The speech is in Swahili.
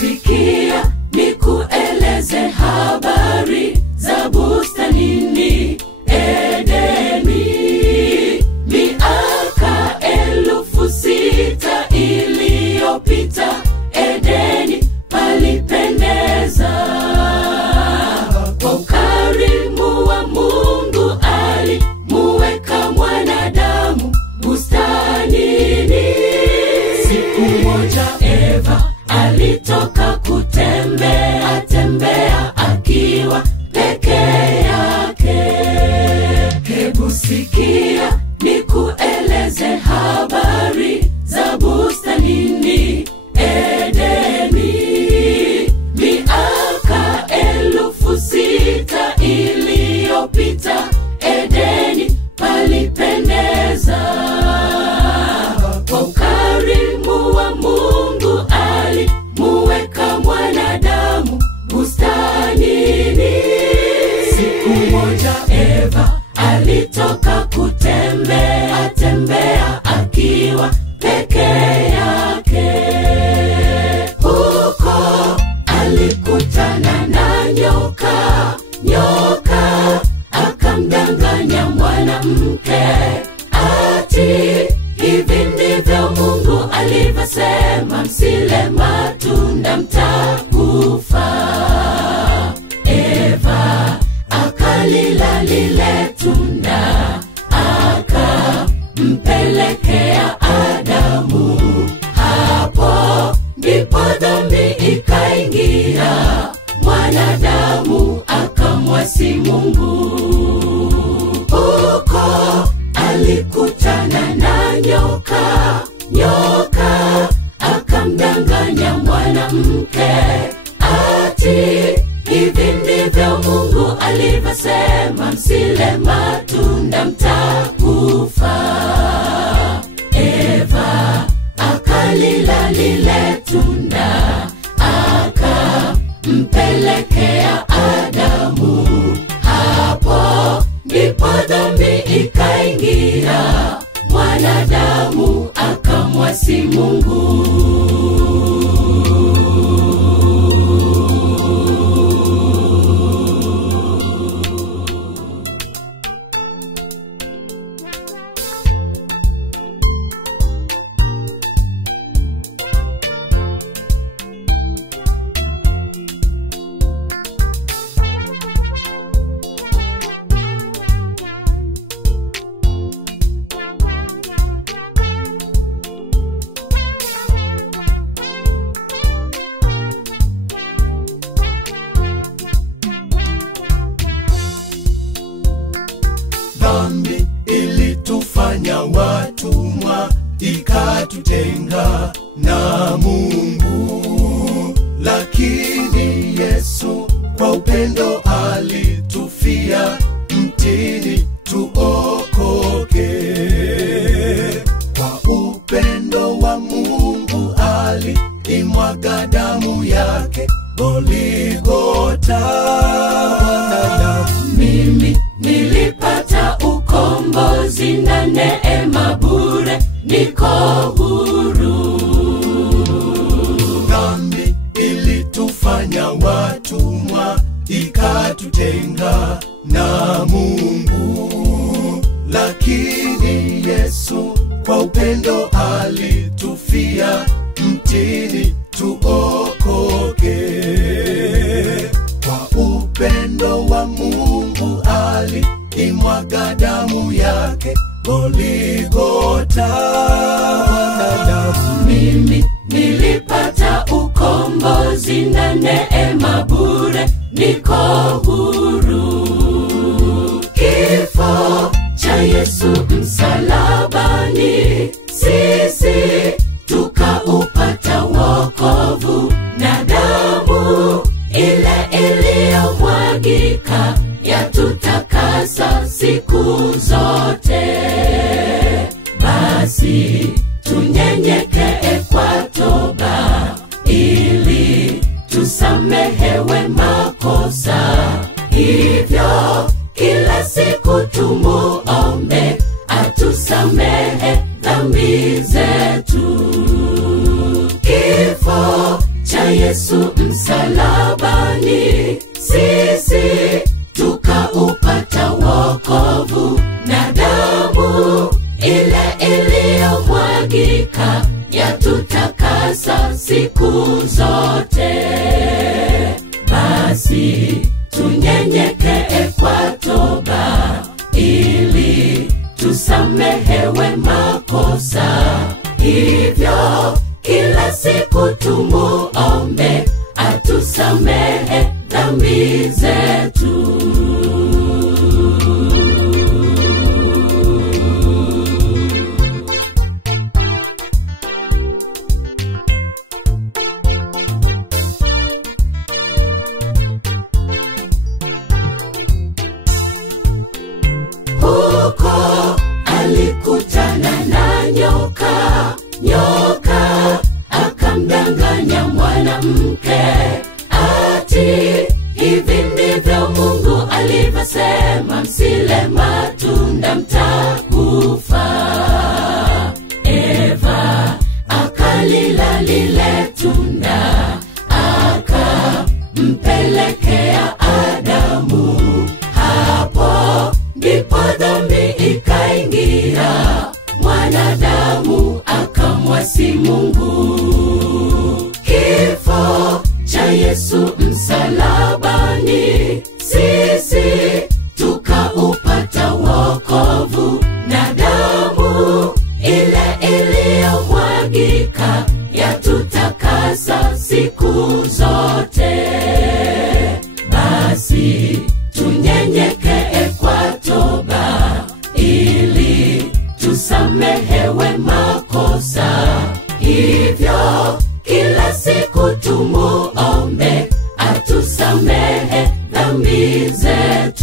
sikia nikueleze habari za bustanini Edeni. Miaka 6,000 iliyopita Edeni palipendeza. Kwa ukarimu wa Mungu alimuweka mwanadamu bustanini. Siku moja Eva alitoka kutembea akiwa peke yake. Hebu sikia nikueleze habari za bustanini Edeni. Miaka 6,000 iliyopita Edeni palipendeza. Kwa ukarimu wa Mungu alimuweka mwanadamu bustanini. Siku moja Eva alitoka kutembea akiwa peke yake. Huko alikutana na nyoka akamdanganya mwanamke ati hivi ndivyo Mungu alivyosema, msile matunda mtakufa. Eva akalila lile tunda akampelekea Adamu. Hapo ndipo dhambi ikaingia, mwanadamu akamwasi Mungu. Huko alikutana na nyoka akamdanganya mwanamke ati hivi ndivyo Mungu alivyosema, msile matunda mtakufa. Eva akalila lile tunda akampelekea Adamu. Hapo ndipo dhambi ikaingia, mwanadamu akamwasi Mungu. Dhambi ilitufanya watumwa, ikatutenga na Mungu. Lakini Yesu kwa upendo alitufia mtini tuokoke. Kwa upendo wa Mungu alimwaga damu yake Golgotha. Mimi nilipata ukombozi na neema bure, niko huru. Dhambi ilitufanya watumwa, ikatutenga na Mungu. Lakini Yesu kwa upendo alitufia mtini tuokoke. Kwa upendo wa Mungu alimwaga damu yake Golgotha. Mimi nilipata ukombozi na neema bure, niko huru. Kifo cha Yesu msalabani, sisi tukaupata wokovu, na damu ile iliyomwagika yatutakasa siku zote. Basi tunyenyekee kwa toba ili tusamehewe makosa. Hivyo kila siku tumuombe atusamehe dhambi zetu. Kifo cha Yesu yaliyomwagika yatutakasa siku zote. Basi tunyenyekee kwa toba ili tusamehewe makosa. Hivyo kila siku tumuombe atusamehe dhambi zetu. Huko alikutana na nyoka, nyoka akamdanganya mwanamke, ati hivi ndivyo Mungu alivyosema, msile matunda mtakufa. Eva akalila lile tunda, akampelekea Adamu. Hapo ndipo dhambi ikaingia, mwanadamu akamwasi Mungu. Kifo cha Yesu msalabani, sisi tukaupata wokovu, na damu ile iliyomwagika yatutakasa siku zote. Basi tunyenyekee kwa toba ili tusamehewe makosa. Hivyo kila siku tumuombe atusamehe dhambi zetu.